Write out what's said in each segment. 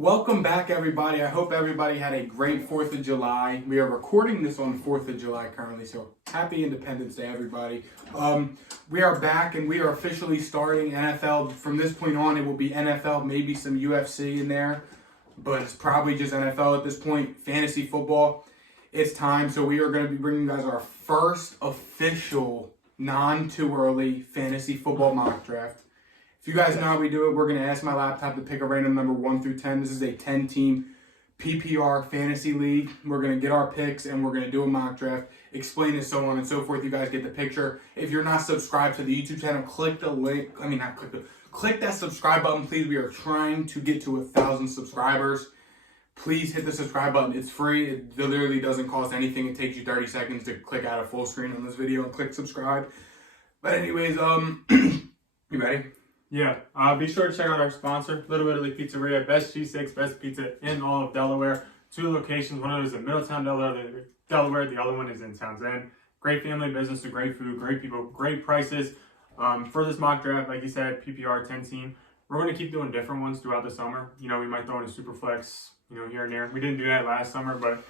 Welcome back, everybody. I hope everybody had a great 4th of July. We are recording this on the 4th of July currently, so happy Independence Day, everybody. We are back, and we are officially starting NFL. From this point on, it will be NFL, maybe some UFC in there, but it's probably just NFL at this point. Fantasy football, it's time. So we are going to be bringing you guys our first official, non-too-early fantasy football mock draft. If you guys know how we do it, we're going to ask my laptop to pick a random number 1 through 10. This is a 10-team PPR fantasy league. We're going to get our picks, and we're going to do a mock draft, explain it, so on and so forth. You guys get the picture. If you're not subscribed to the YouTube channel, click the link. Click that subscribe button, please. We are trying to get to 1,000 subscribers. Please hit the subscribe button. It's free. It literally doesn't cost anything. It takes you 30 seconds to click out a full screen on this video and click subscribe. But anyways, you ready? Yeah, be sure to check out our sponsor, Little Italy Pizzeria, best cheesesteaks, best pizza in all of Delaware. 2 locations, one of those in Middletown, Delaware, the other one is in Townsend. Great family business, great food, great people, great prices. For this mock draft, like you said, PPR 10 team, we're going to keep doing different ones throughout the summer. You know, we might throw in a super flex, here and there. We didn't do that last summer, but,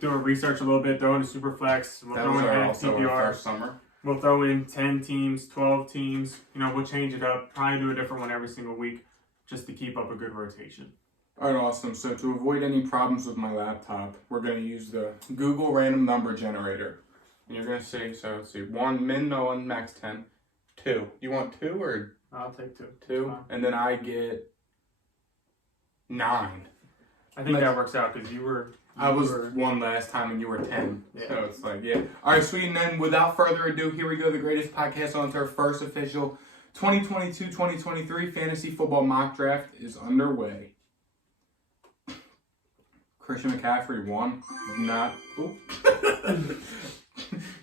do a research a little bit, throw in a super flex. That was also our first summer. We'll throw in 10 teams, 12 teams. We'll change it up. Probably do a different one every single week just to keep up a good rotation. All right, awesome. So to avoid any problems with my laptop, we're going to use the Google random number generator. And you're going to see, so let's see, 1, min, no one, max 10. 2. You want 2 or? I'll take 2. 2. And then I get 9. I think that works out because I was 1 last time and you were 10. Yeah. So it's like, yeah. All right, sweet. And then without further ado, here we go. The greatest podcast on our first official 2022-2023 fantasy football mock draft is underway. Christian McCaffrey, 1. Not.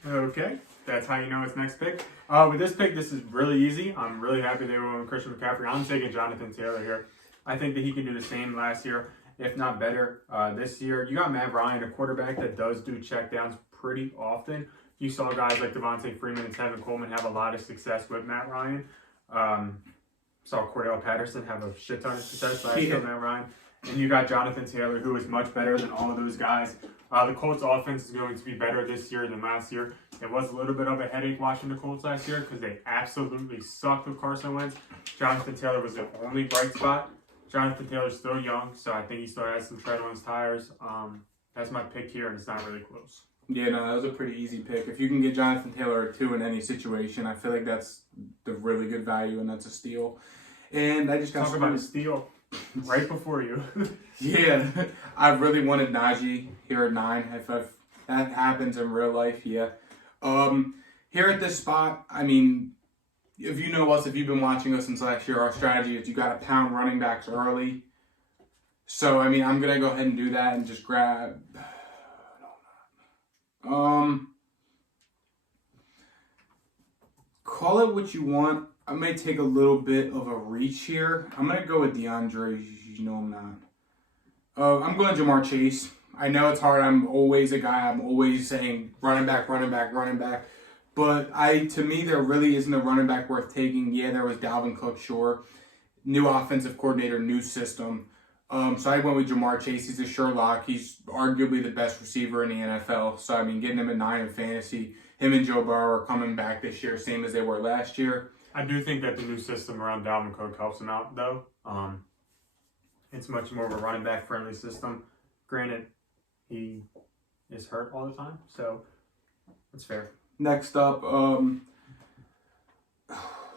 Okay. That's how you know it's next pick. With this pick, this is really easy. I'm really happy they went with Christian McCaffrey. I'm taking Jonathan Taylor here. I think that he can do the same last year, if not better, this year. You got Matt Ryan, a quarterback that does do checkdowns pretty often. You saw guys like Devontae Freeman and Tevin Coleman have a lot of success with Matt Ryan. Saw Cordell Patterson have a shit ton of success last year with Matt Ryan. And you got Jonathan Taylor, who is much better than all of those guys. The Colts offense is going to be better this year than last year. It was a little bit of a headache watching the Colts last year because they absolutely sucked with Carson Wentz. Jonathan Taylor was the only bright spot. Jonathan Taylor's still young, so I think he still has some tread on his tires. That's my pick here, and it's not really close. Yeah, no, that was a pretty easy pick. If you can get Jonathan Taylor at 2 in any situation, I feel like that's the really good value, and that's a steal. And I just got talk about a steal right before you. Yeah, I really wanted Najee here at 9. If that happens in real life, yeah. Here at this spot, I mean, if you know us, if you've been watching us since last year, our strategy is you got to pound running backs early. So, I mean, I'm going to go ahead and do that and just grab... Call it what you want. I may take a little bit of a reach here. I'm going to go with DeAndre. You know I'm not. I'm going Jamar Chase. I know it's hard. I'm always a guy. I'm always saying running back, running back, running back. But to me, there really isn't a running back worth taking. Yeah, there was Dalvin Cook, sure. New offensive coordinator, new system. So I went with Jamar Chase. He's a sure lock. He's arguably the best receiver in the NFL. So, I mean, getting him at 9 in fantasy. Him and Joe Burrow are coming back this year, same as they were last year. I do think that the new system around Dalvin Cook helps him out, though. It's much more of a running back friendly system. Granted, he is hurt all the time, so that's fair. Next up,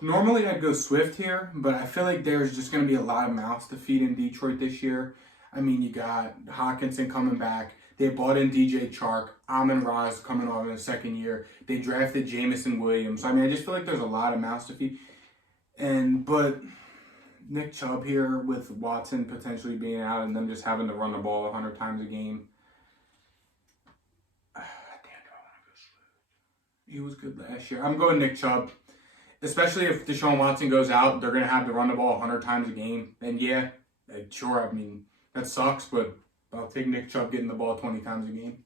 normally I'd go Swift here, but I feel like there's just going to be a lot of mouths to feed in Detroit this year. I mean, you got Hawkinson coming back. They bought in DJ Chark. Amon-Ra coming off in his second year. They drafted Jamison Williams. I mean, I just feel like there's a lot of mouths to feed. But Nick Chubb here with Watson potentially being out and them just having to run the ball 100 times a game. Damn, do I want to go Swift? He was good last year. I'm going Nick Chubb. Especially if Deshaun Watson goes out, they're going to have to run the ball 100 times a game. And yeah, sure, I mean, that sucks, but I'll take Nick Chubb getting the ball 20 times a game.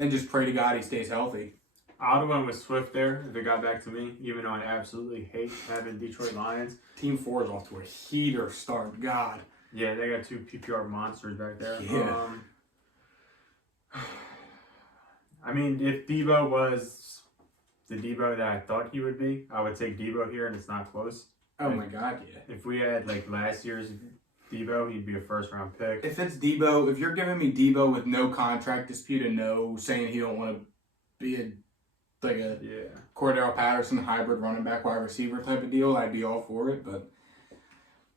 And just pray to God he stays healthy. I would have went with Swift there if it got back to me, even though I absolutely hate having Detroit Lions. Team 4 is off to a heater start. God. Yeah, they got 2 PPR monsters back there. Yeah. I mean, if Debo was the Debo that I thought he would be, I would take Debo here, and it's not close. Oh my God, yeah. If we had like last year's Debo, he'd be a first-round pick. If it's Debo, if you're giving me Debo with no contract dispute and no saying he don't want to be a Cordell Patterson hybrid running back wide receiver type of deal, I'd be all for it. But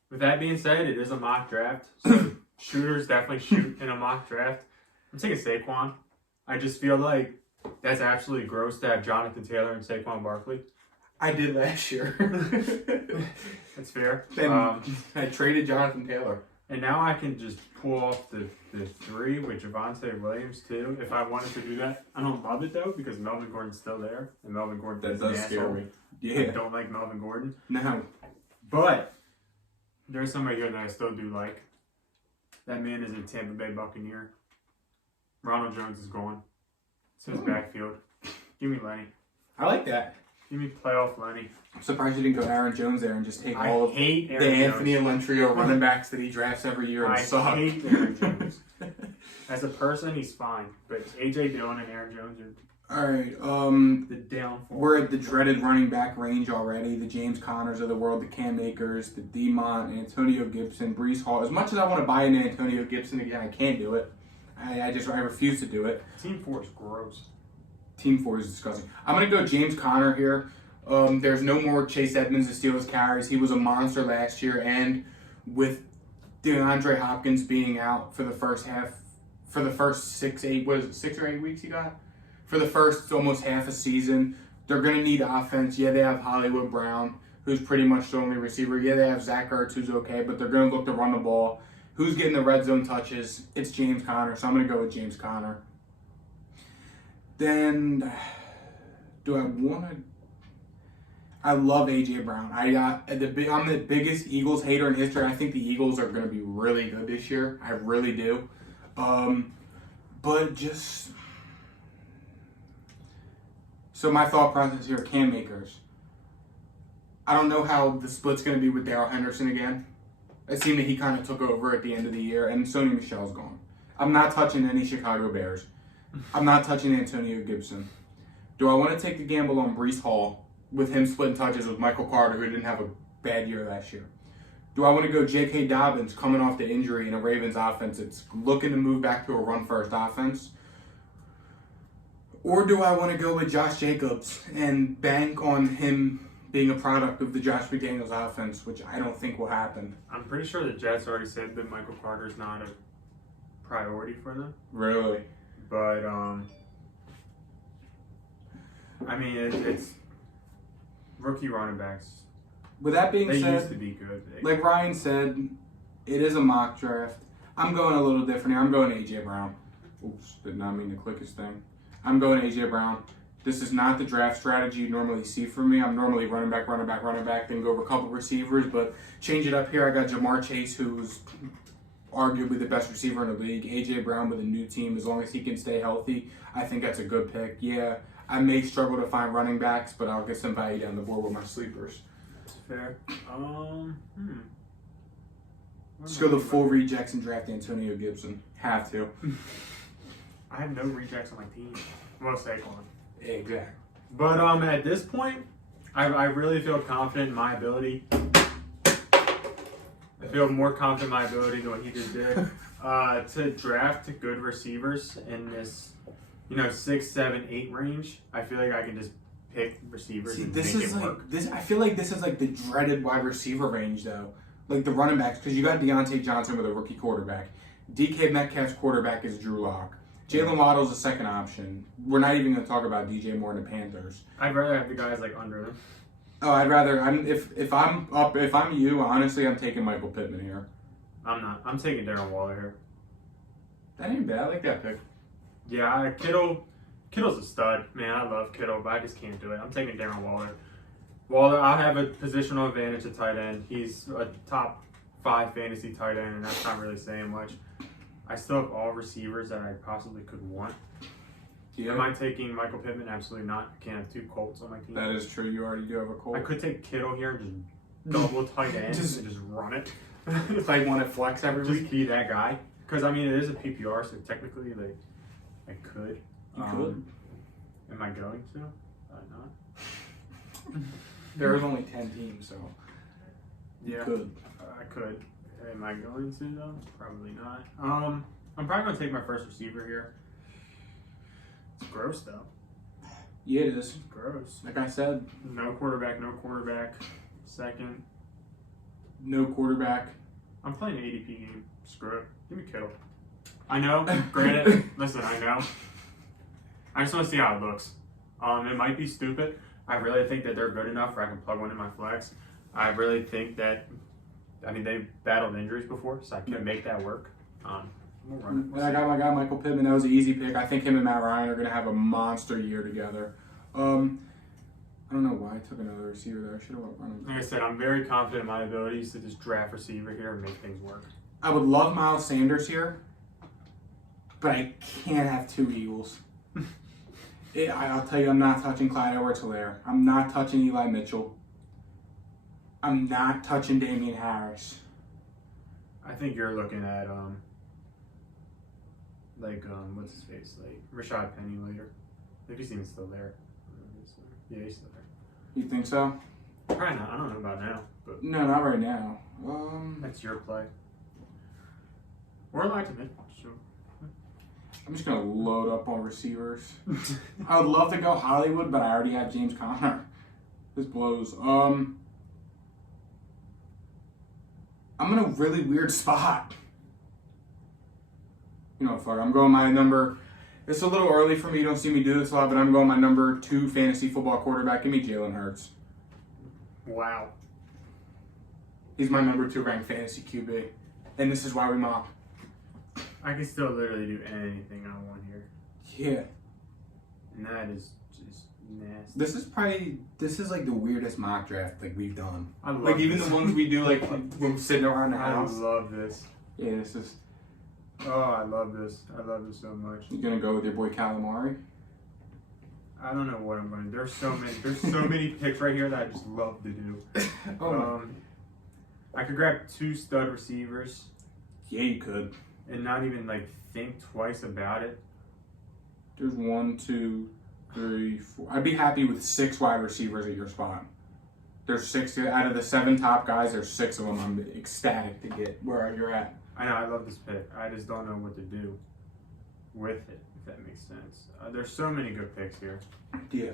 with that being said, it is a mock draft, so shooters definitely shoot in a mock draft. I'm taking Saquon. I just feel like that's absolutely gross to have Jonathan Taylor and Saquon Barkley. I did last year. That's fair. Then I traded Jonathan Taylor. And now I can just pull off the 3 with Javonte Williams too, if I wanted to do that. I don't love it though, because Melvin Gordon's still there. And Melvin Gordon That does scare me. Yeah. I don't like Melvin Gordon. No. But there's somebody here that I still do like. That man is a Tampa Bay Buccaneer. Ronald Jones is gone. It's his backfield. Give me Lenny. I like that. Give me playoff Lenny. I'm surprised you didn't go Aaron Jones there and just take all of hate the Aaron Anthony Alentrio running backs that he drafts every year and I suck. hate Aaron Jones. As a person, he's fine. But A.J. Dillon and Aaron Jones are All right. the downfall. We're at the dreaded running back range already. The James Connors of the world, the Cam Akers, the Demont, Antonio Gibson, Breece Hall. As much as I want to buy into Antonio Gibson again, I can't do it. I refuse to do it. Team 4 is gross. Team 4 is disgusting. I'm going to go James Conner here. There's no more Chase Edmonds to steal his carries. He was a monster last year, and with DeAndre Hopkins being out for the first 6 or 8 weeks he got? For the first almost half a season, they're going to need offense. Yeah, they have Hollywood Brown, who's pretty much the only receiver. Yeah, they have Zach Ertz, who's okay, but they're going to look to run the ball. Who's getting the red zone touches? It's James Conner, so I'm going to go with James Conner. Then, do I want to... I love A.J. Brown. I'm the biggest Eagles hater in history. I think the Eagles are going to be really good this year. I really do. But just... So my thought process here, Cam Akers. I don't know how the split's going to be with Darrell Henderson again. It seemed that he kind of took over at the end of the year, and Sony Michel's gone. I'm not touching any Chicago Bears. I'm not touching Antonio Gibson. Do I want to take the gamble on Breece Hall with him splitting touches with Michael Carter, who didn't have a bad year last year? Do I want to go J.K. Dobbins coming off the injury in a Ravens offense that's looking to move back to a run-first offense? Or do I want to go with Josh Jacobs and bank on him being a product of the Josh McDaniels offense, which I don't think will happen? I'm pretty sure the Jets already said that Michael Carter's not a priority for them. Really? But, I mean, it's rookie running backs. With that being They said, used to be good. like Ryan said, it is a mock draft. I'm going a little different here. I'm going A.J. Brown. Oops, did not mean to click his thing. I'm going A.J. Brown. This is not the draft strategy you normally see from me. I'm normally running back, then go over a couple receivers, but change it up here. I got Jamar Chase, who's arguably the best receiver in the league. A.J. Brown with a new team, as long as he can stay healthy, I think that's a good pick. Yeah, I may struggle to find running backs, but I'll get some value down the board with my sleepers. That's fair. Let's go the full rejects and draft Antonio Gibson. Have to. I have no rejects on my team. Well, Saquon. Exactly. But at this point, I really feel confident in my ability. I feel more confident in my ability than what he just did to draft good receivers in this, 6, 7, 8 range. I feel like I can just pick receivers. See, and this make is it like work. this. I feel like this is like the dreaded wide receiver range, though. Like the running backs, because you got Deontay Johnson with a rookie quarterback. DK Metcalf's quarterback is Drew Lock. Jalen Waddle's a second option. We're not even going to talk about DJ Moore and the Panthers. I'd rather have the guys like under them. Oh, I'd rather. If I'm you, honestly, I'm taking Michael Pittman here. I'm not. I'm taking Darren Waller here. That ain't bad. I like that pick. Yeah, Kittle's a stud. Man, I love Kittle, but I just can't do it. I'm taking Darren Waller. Waller, I have a positional advantage at tight end. He's a top 5 fantasy tight end, and that's not really saying much. I still have all receivers that I possibly could want. Yeah. Am I taking Michael Pittman? Absolutely not. I can't have 2 Colts on my team. That is true. You already do have a Colt. I could take Kittle here and just double tight end and just run it. Play one at flex every Just week. be that guy. Because, I mean, it is a PPR, so technically, like, I could. You could. Am I going to? Not. There is only 10 teams, so Yeah. you could. I could. Am I going to, though? Probably not. I'm probably going to take my first receiver here. It's gross, though. Yeah, it is. It's gross. Like I said, No quarterback, no quarterback. Second. no quarterback. I'm playing an ADP game. Screw it. Give me Kittle. I know. Granted. Listen, I know. I just want to see how it looks. It might be stupid. I really think that they're good enough where I can plug one in my flex. I really think that, I mean, they've battled injuries before, so I can make that work. We'll run it. And I got my guy Michael Pittman. That was an easy pick. I think him and Matt Ryan are going to have a monster year together. I don't know why I took another receiver there. I should have run him. Like I said, I'm very confident in my abilities to just draft receiver here and make things work. I would love Miles Sanders here, but I can't have two Eagles. I'll tell you, I'm not touching Clyde Edwards-Helaire. I'm not touching Eli Mitchell. I'm not touching Damian Harris. I think you're looking at what's his face, like Rashad Penny later. I think he's even still there. Yeah, he's still there. You think so? Probably not. I don't know about now, but No, not right now. that's your play. We're allowed to make. So. I'm just gonna load up on receivers. I would love to go Hollywood, but I already have James Conner. This blows. I'm in a really weird spot. You know what, fuck, I'm going my number. It's a little early for me. You don't see me do this a lot, but I'm going my number 2 fantasy football quarterback. Give me Jalen Hurts. Wow. He's my number 2 ranked fantasy QB. And this is why we mock. I can still literally do anything I want here. Yeah. And that is just nasty. This is like the weirdest mock draft like we've done. I love Like even this. the ones we do like when sitting around the I house. love this. Yeah, this is. Oh, I love this. I love this so much. You gonna go with your boy Calamari? I don't know what I'm going to do. There's so many picks right here that I just love to do. I could grab 2 stud receivers Yeah, you could. and not even like think twice about it. There's 1, 2, 3, 4. I'd be happy with 6 wide receivers at your spot. There's 6 out of the 7 top guys. There's 6 of them. I'm ecstatic to get where you're at. I know, I love this pick. I just don't know what to do with it, if that makes sense. There's so many good picks here. Yeah.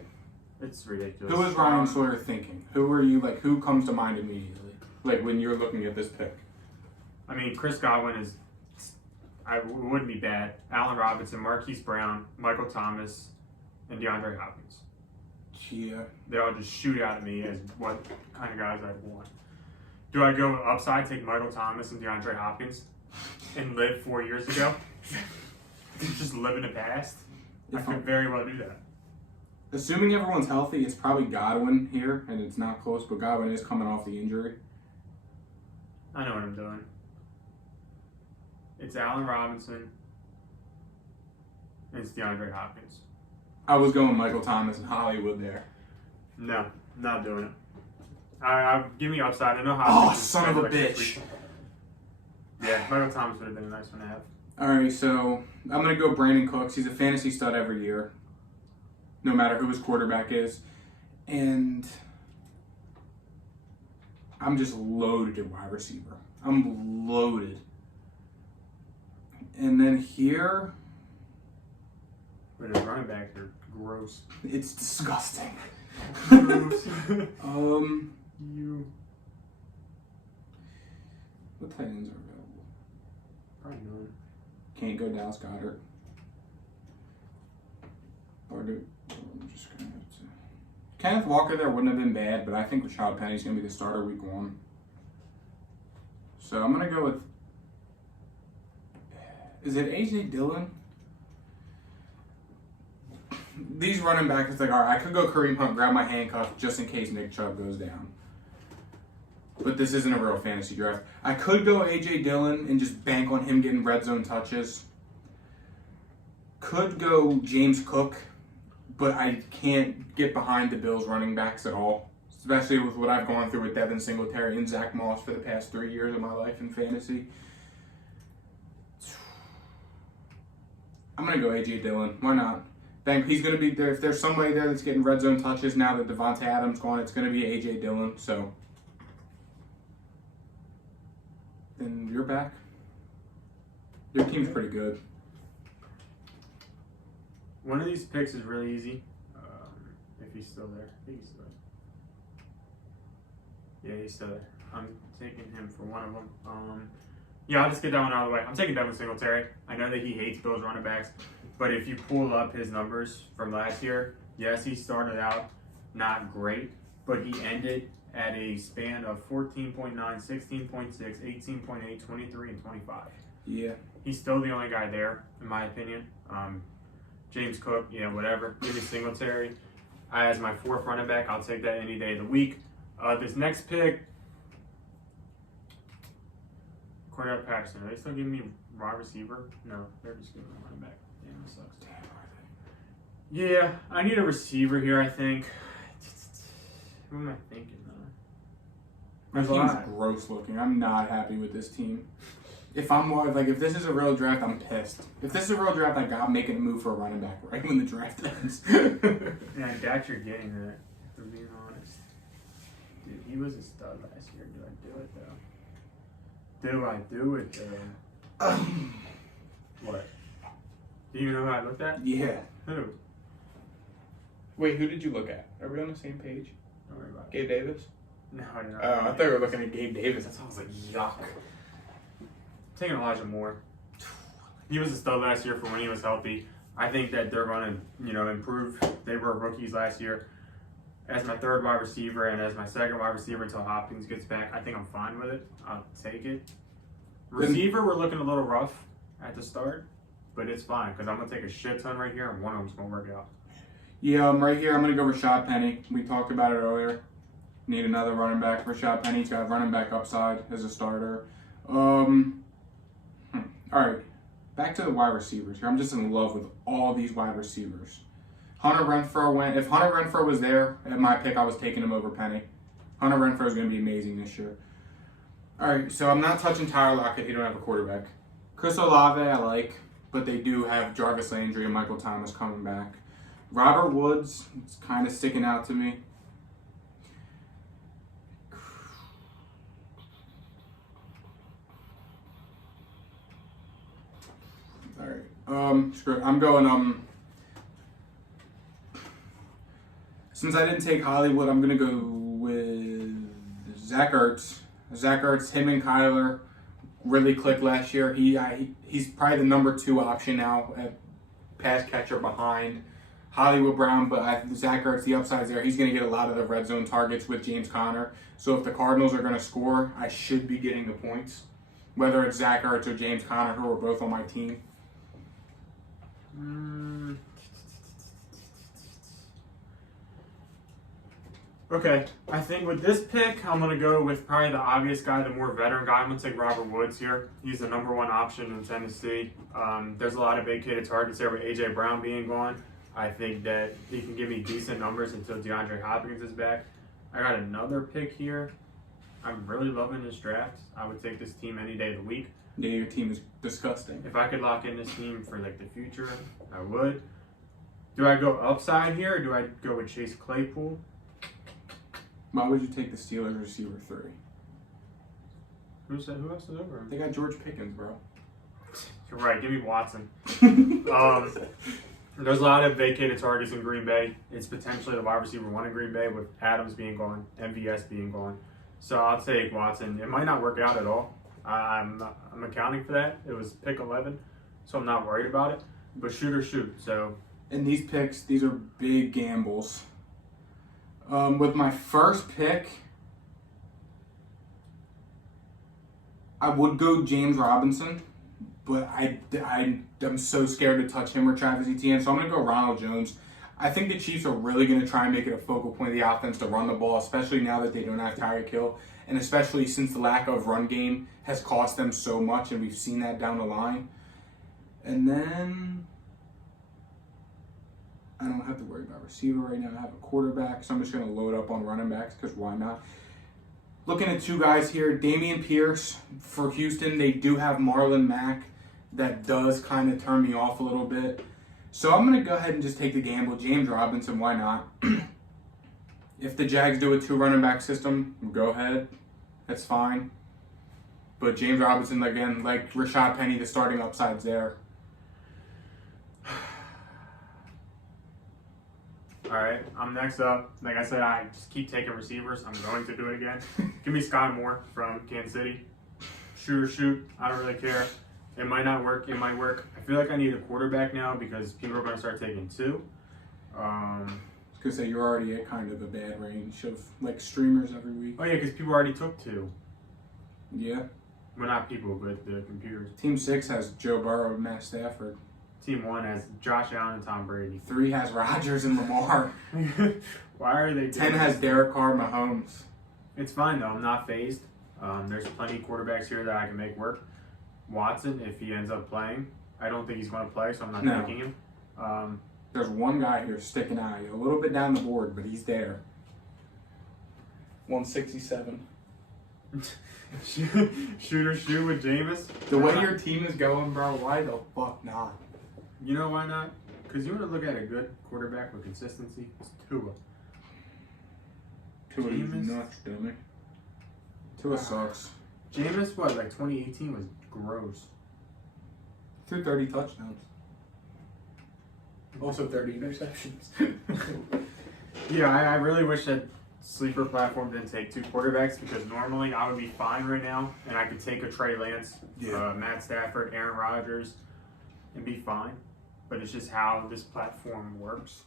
It's ridiculous. Who is Ryan Sawyer thinking? Who are you like? Who comes to mind immediately? Like when you're looking at this pick? I mean, Chris Godwin is. Wouldn't be bad. Allen Robinson, Marquise Brown, Michael Thomas, and DeAndre Hopkins. Yeah. They all just shoot out at me as what kind of guys I'd want. Do I go upside, take Michael Thomas and DeAndre Hopkins, and live 4 years ago? Just live in the past? I could very well do that. Assuming everyone's healthy, it's probably Godwin here, and it's not close, but Godwin is coming off the injury. I know what I'm doing. It's Allen Robinson, and it's DeAndre Hopkins. I was going Michael Thomas and Hollywood there. No, not doing it. Give me upside. I know how. Oh, son of a bitch. Yeah, Michael Thomas would have been a nice one to have. All right, so I'm going to go Brandon Cooks. He's a fantasy stud every year, no matter who his quarterback is. And I'm just loaded at wide receiver. I'm loaded. And then here, But his running backs are gross. it's disgusting. Gross. What tight ends are available? Probably none. Can't go Dallas Goedert. Or do I'm just gonna have to. Kenneth Walker there wouldn't have been bad, but I think Rashad Penny's gonna be the starter week 1. So I'm gonna go with. Is it AJ Dillon? These running backs, it's like, all right, I could go Kareem Hunt, grab my handcuff just in case Nick Chubb goes down. But this isn't a real fantasy draft. I could go AJ Dillon and just bank on him getting red zone touches. Could go James Cook, but I can't get behind the Bills running backs at all. especially with what I've gone through with Devin Singletary and Zach Moss for the past 3 years of my life in fantasy. I'm going to go A.J. Dillon. Why not? He's going to be there. If there's somebody there that's getting red zone touches now that Devontae Adams gone, it's going to be A.J. Dillon. So, then you're back. Your team's pretty good. One of these picks is really easy. If he's still there. I think he's still there. Yeah, he's still there. I'm taking him for one of them. Yeah, I'll just get that one out of the way. I'm taking Devin Singletary. I know that he hates Bills running backs, but if you pull up his numbers from last year, yes, he started out not great, but he ended at a span of 14.9, 16.6, 18.8, 23, and 25. Yeah. He's still the only guy there, in my opinion. James Cook, whatever. Give me Singletary. As my fourth running back, I'll take that any day of the week. This next pick, Cordell Patterson. Are they still giving me wide receiver? No, they're just giving me running back. Damn, that sucks. Yeah, I need a receiver here, I think. Who am I thinking, though? My team's gross looking. I'm not happy with this team. If this is a real draft, I'm pissed. If this is a real draft, I'm making a move for a running back right when the draft ends. Yeah, I doubt you're getting that, for being honest. Dude, he was a stud last year. Do I do it, though? Do I do it, though? What? Do you know who I looked at? Yeah. Who? Wait, who did you look at? Are we on the same page? Don't worry about it. Gabe Davis? No, I didn't. Oh, I thought we were looking at Gabe Davis. That sounds like yuck. Taking Elijah Moore. He was a stud last year for when he was healthy. I think that they're going to, improve. They were rookies last year. As my third wide receiver and as my second wide receiver until Hopkins gets back, I think I'm fine with it. I'll take it. Receiver, we're looking a little rough at the start, but it's fine because I'm going to take a shit ton right here and one of them's going to work out. Yeah, right here, I'm going to go Rashad Penny. We talked about it earlier. Need another running back. Rashad Penny's got running back upside as a starter. All right, back to the wide receivers here. I'm just in love with all these wide receivers. Hunter Renfrow went. If Hunter Renfrow was there at my pick, I was taking him over Penny. Hunter Renfrow is going to be amazing this year. All right, so I'm not touching Tyler Lockett. He don't have a quarterback. Chris Olave, I like, but they do have Jarvis Landry and Michael Thomas coming back. Robert Woods, it's kind of sticking out to me. All right. Screw it. I'm going. Since I didn't take Hollywood, I'm gonna go with Zach Ertz. Zach Ertz, him and Kyler really clicked last year. He's probably the number 2 option now at pass catcher behind Hollywood Brown. But Zach Ertz, the upside's there. He's gonna get a lot of the red zone targets with James Conner. So if the Cardinals are gonna score, I should be getting the points, whether it's Zach Ertz or James Conner, who are both on my team. Okay, I think with this pick, I'm going to go with probably the obvious guy, the more veteran guy. I'm going to take Robert Woods here. He's the number 1 option in Tennessee. There's a lot of vacated targets there with A.J. Brown being gone. I think that he can give me decent numbers until DeAndre Hopkins is back. I got another pick here. I'm really loving this draft. I would take this team any day of the week. Yeah, your team is disgusting. If I could lock in this team for the future, I would. Do I go upside here or do I go with Chase Claypool? Why would you take the Steelers receiver 3? Who else is over him? They got George Pickens, bro. You're right. Give me Watson. There's a lot of vacated targets in Green Bay. It's potentially the wide receiver 1 in Green Bay with Adams being gone, MVS being gone. So I'll take Watson. It might not work out at all. I'm accounting for that. It was pick 11, so I'm not worried about it. But shoot or shoot. So. And these picks, these are big gambles. With my first pick, I would go James Robinson, but I'm so scared to touch him or Travis Etienne, so I'm going to go Ronald Jones. I think the Chiefs are really going to try and make it a focal point of the offense to run the ball, especially now that they don't have Tyreek Hill, and especially since the lack of run game has cost them so much, and we've seen that down the line. And then I don't have to worry about receiver right now. I have a quarterback, so I'm just going to load up on running backs because why not? Looking at two guys here, Dameon Pierce for Houston. They do have Marlon Mack. That does kind of turn me off a little bit. So I'm going to go ahead and just take the gamble. James Robinson, why not? If the Jags do a 2 running back system, go ahead. That's fine. But James Robinson, again, like Rashad Penny, the starting upside's there. All right, I'm next up. Like I said, I just keep taking receivers. I'm going to do it again. Give me Sky Moore from Kansas City. Shoot or shoot. I don't really care. It might not work. It might work. I feel like I need a quarterback now because people are going to start taking 2. I was going to say, you're already at kind of a bad range of, like, streamers every week. Oh, yeah, because people already took 2. Yeah. Well, not people, but the computers. Team 6 has Joe Burrow and Matt Stafford. Team 1 has Josh Allen and Tom Brady. 3 has Rodgers and Lamar. Why are they 10 has Derek Carr, Mahomes. It's fine, though. I'm not phased. There's plenty of quarterbacks here that I can make work. Watson, if he ends up playing, I don't think he's going to play, so I'm not taking him. There's one guy here sticking out a little bit down the board, but he's there. 167. Shoot or shoot with Jameis. The way your team is going, bro, why the fuck not? You know why not? Because you want to look at a good quarterback with consistency. It's Tua. Tua is nuts, dummy. Tua sucks. Jameis, what, like 2018 was gross. Threw 30 touchdowns. Also 30 interceptions. Yeah, I really wish that Sleeper platform didn't take 2 quarterbacks because normally I would be fine right now and I could take a Trey Lance, Matt Stafford, Aaron Rodgers, and be fine. But it's just how this platform works.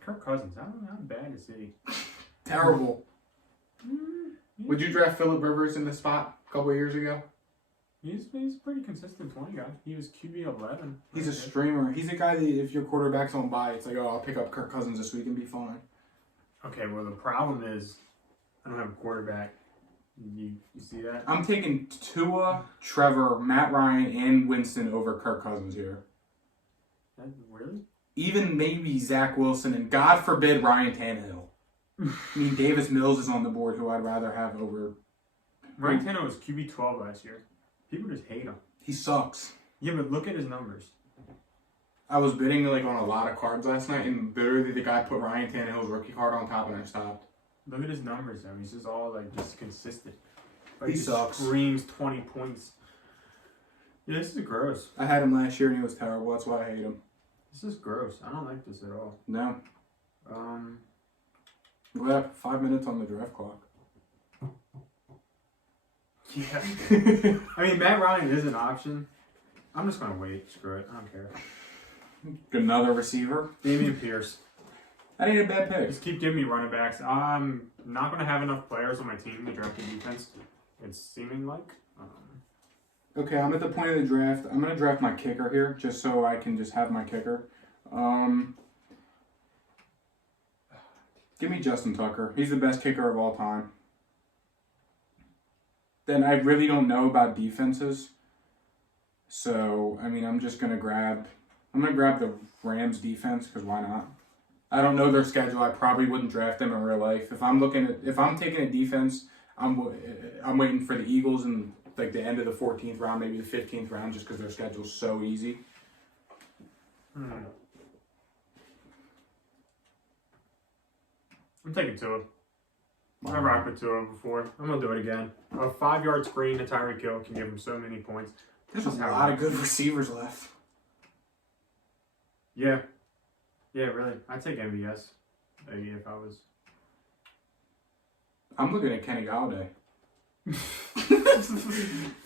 Kirk Cousins, how bad is he? Terrible. Yeah. Would you draft Phillip Rivers in the spot a couple of years ago? He's a pretty consistent 20 guy. He was QB 11. He's a streamer. He's a guy that if your quarterback's on bye, it's like, oh, I'll pick up Kirk Cousins this week and be fine. Okay, well, the problem is I don't have a quarterback. You see that? I'm taking Tua, Trevor, Matt Ryan, and Winston over Kirk Cousins here. Really? Even maybe Zach Wilson, and God forbid Ryan Tannehill. I mean, Davis Mills is on the board, who I'd rather have over. Ryan Tannehill was QB 12 last year. People just hate him. He sucks. Yeah, but look at his numbers. I was bidding like on a lot of cards last night, and literally the guy put Ryan Tannehill's rookie card on top, and I stopped. Look at his numbers, though. He's just all like just consistent. Like, He sucks. Screams 20 points. Yeah, this is gross. I had him last year, and he was terrible. That's why I hate him. This is gross. I don't like this at all. No. We have 5 minutes on the draft clock. Yeah. I mean, Matt Ryan is an option. I'm just gonna wait. Screw it. I don't care. Another receiver. Dameon Pierce. That ain't a bad pick. Just keep giving me running backs. I'm not gonna have enough players on my team to draft the defense. It's seeming like. Okay, I'm at the point of the draft. I'm going to draft my kicker here, just so I can just have my kicker. Give me Justin Tucker. He's the best kicker of all time. Then I really don't know about defenses. So, I mean, I'm going to grab the Rams defense, because why not? I don't know their schedule. I probably wouldn't draft them in real life. If I'm taking a defense, I'm waiting for the Eagles and like the end of the 14th round, maybe the 15th round, just because their schedule's so easy. I'm taking Tua. I rocked with Tua before. I'm going to do it again. A 5-yard screen to Tyreek Hill can give him so many points. There's a lot of good receivers left. Yeah. Yeah, really. I'd take MVS. Maybe if I was... I'm looking at Kenny Galladay.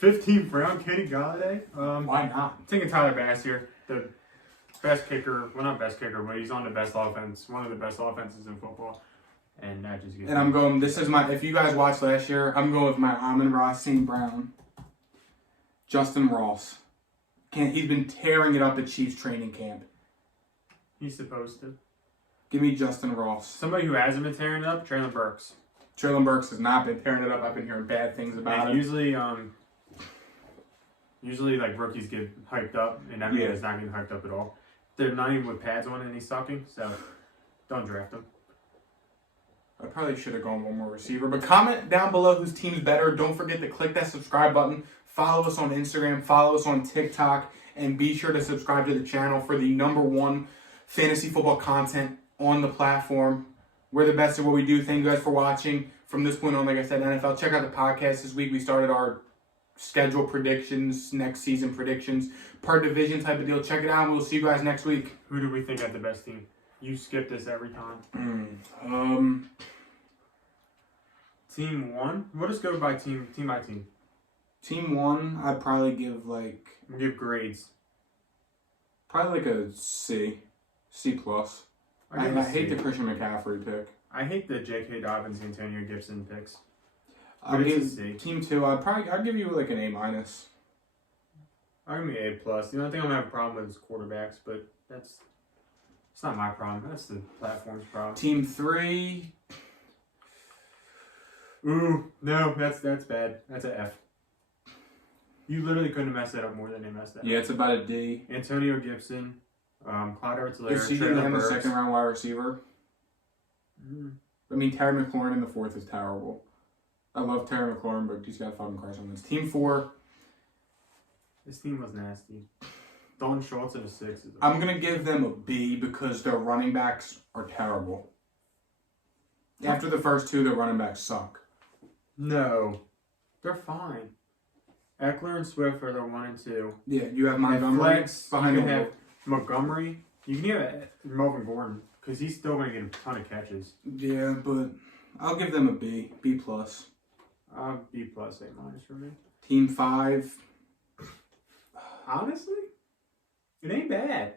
15th round, Kenny Galladay. Why not? I'm taking Tyler Bass here. The best kicker. Well, not best kicker, but he's on the best offense. One of the best offenses in football. And that just gets... And I'm going... This is my... If you guys watched last year, I'm going with my Amon-Ra St. Brown. Justin Ross. He's been tearing it up at Chiefs training camp. He's supposed to. Give me Justin Ross. Somebody who hasn't been tearing it up, Traylon Burks. Traylon Burks has not been tearing it up. I've been hearing bad things about him. Usually like rookies get hyped up, and that is not getting hyped up at all. they're not even with pads on and he's sucking, so don't draft him. I probably should have gone one more receiver. But comment down below whose team's better. Don't forget to click that subscribe button. Follow us on Instagram. Follow us on TikTok. And be sure to subscribe to the channel for the #1 fantasy football content on the platform. We're the best at what we do. Thank you guys for watching. From this point on, like I said, NFL, check out the podcast this week. We started our schedule predictions, next season predictions, per division type of deal. Check it out, and we'll see you guys next week. Who do we think had the best team? You skip this every time. Team 1? We'll just go by team by team. Team 1, I'd probably give We'll give grades. probably a C plus. I hate the Christian McCaffrey pick. I hate the J.K. Dobbins, Antonio Gibson picks. I'll give C. Team 2. I'd give you an A minus. I'll give me A plus. The only thing I'm gonna have a problem with is quarterbacks, but it's not my problem. That's the platform's problem. Team 3. Ooh, no, that's bad. That's an F. You literally couldn't have messed that up more than they messed that up. Yeah, it's about a D. Antonio Gibson, Clyde Edwards-Helaire, Is he going to have a second-round wide receiver? I mean, Terry McLaurin in the 4th is terrible. I love Terry McLaurin, but he's got fucking Carson Wentz. Team 4. This team was nasty. Dalton Schultz in a 6. I'm going to give them a B because their running backs are terrible. After the first 2, their running backs suck. No. They're fine. Eckler and Swift are the 1 and 2. Yeah, you have Montgomery behind you the can have Montgomery. You can have Melvin Gordon because he's still going to get a ton of catches. Yeah, but I'll give them a B. B plus. B plus, A minus for me. Team 5. Honestly, it ain't bad.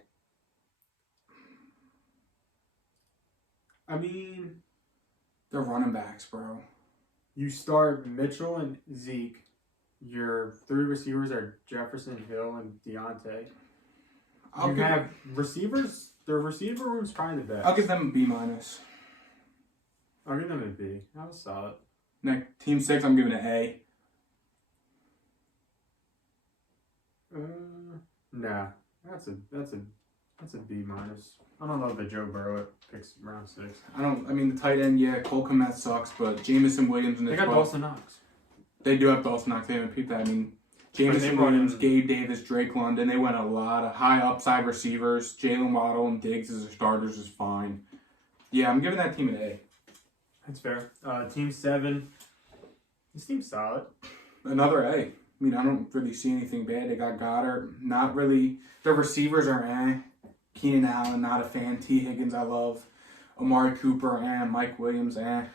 I mean, they're running backs, bro. You start Mitchell and Zeke. Your 3 receivers are Jefferson, Hill, and Deontay. You have receivers. Their receiver room's probably the best. I'll give them a B minus. I'll give them a B. That was solid. Next, Team 6, I'm giving it A. Nah, that's a B minus. I don't know the Joe Burrow picks round 6. I mean, the tight end, yeah, Cole Kmet sucks, but Jamison Williams in the 12th. They got Dawson Knox. They do have Dawson Knox. They haven't picked that. I mean, Jamison Williams, Gabe Davis, Drake London. They went a lot of high upside receivers. Jalen Waddle and Diggs as their starters is fine. Yeah, I'm giving that team an A. That's fair. Team 7. This team's solid. Another A. I mean, I don't really see anything bad. They got Goddard. Not really. Their receivers are eh. Keenan Allen, not a fan. T. Higgins, I love. Amari Cooper, eh. Mike Williams, eh.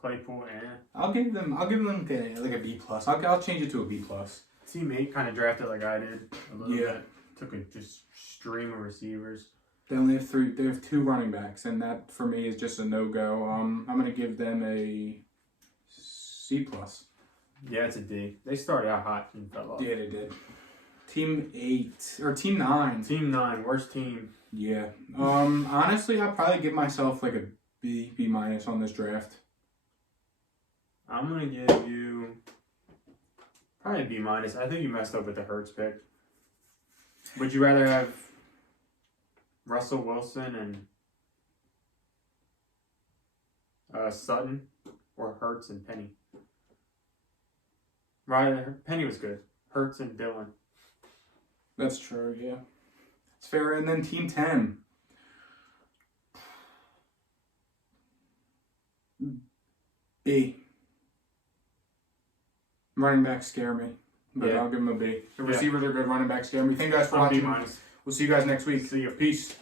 Claypool, eh. I'll give them like a B plus. I'll change it to a B plus. Team 8 kind of drafted like I did a little bit. Took a just stream of receivers. They only have 3. They have 2 running backs, and that for me is just a no go. I'm gonna give them a C plus. Yeah, it's a D. They started out hot and fell off. Yeah, they did. Team 8 or Team 9. Team 9, worst team. Yeah. Honestly, I'll probably give myself like a B minus on this draft. I'm gonna give you probably a B minus. I think you messed up with the Hurts pick. Would you rather have Russell Wilson and Sutton or Hurts and Penny? Right, Penny was good. Hurts and Dillon. That's true, yeah. It's fair. And then Team 10. B. Running backs scare me, but I'll give them a B. The receivers are good. Running backs scare me. Thank you guys for watching. B minus. We'll see you guys next week. See you. Peace.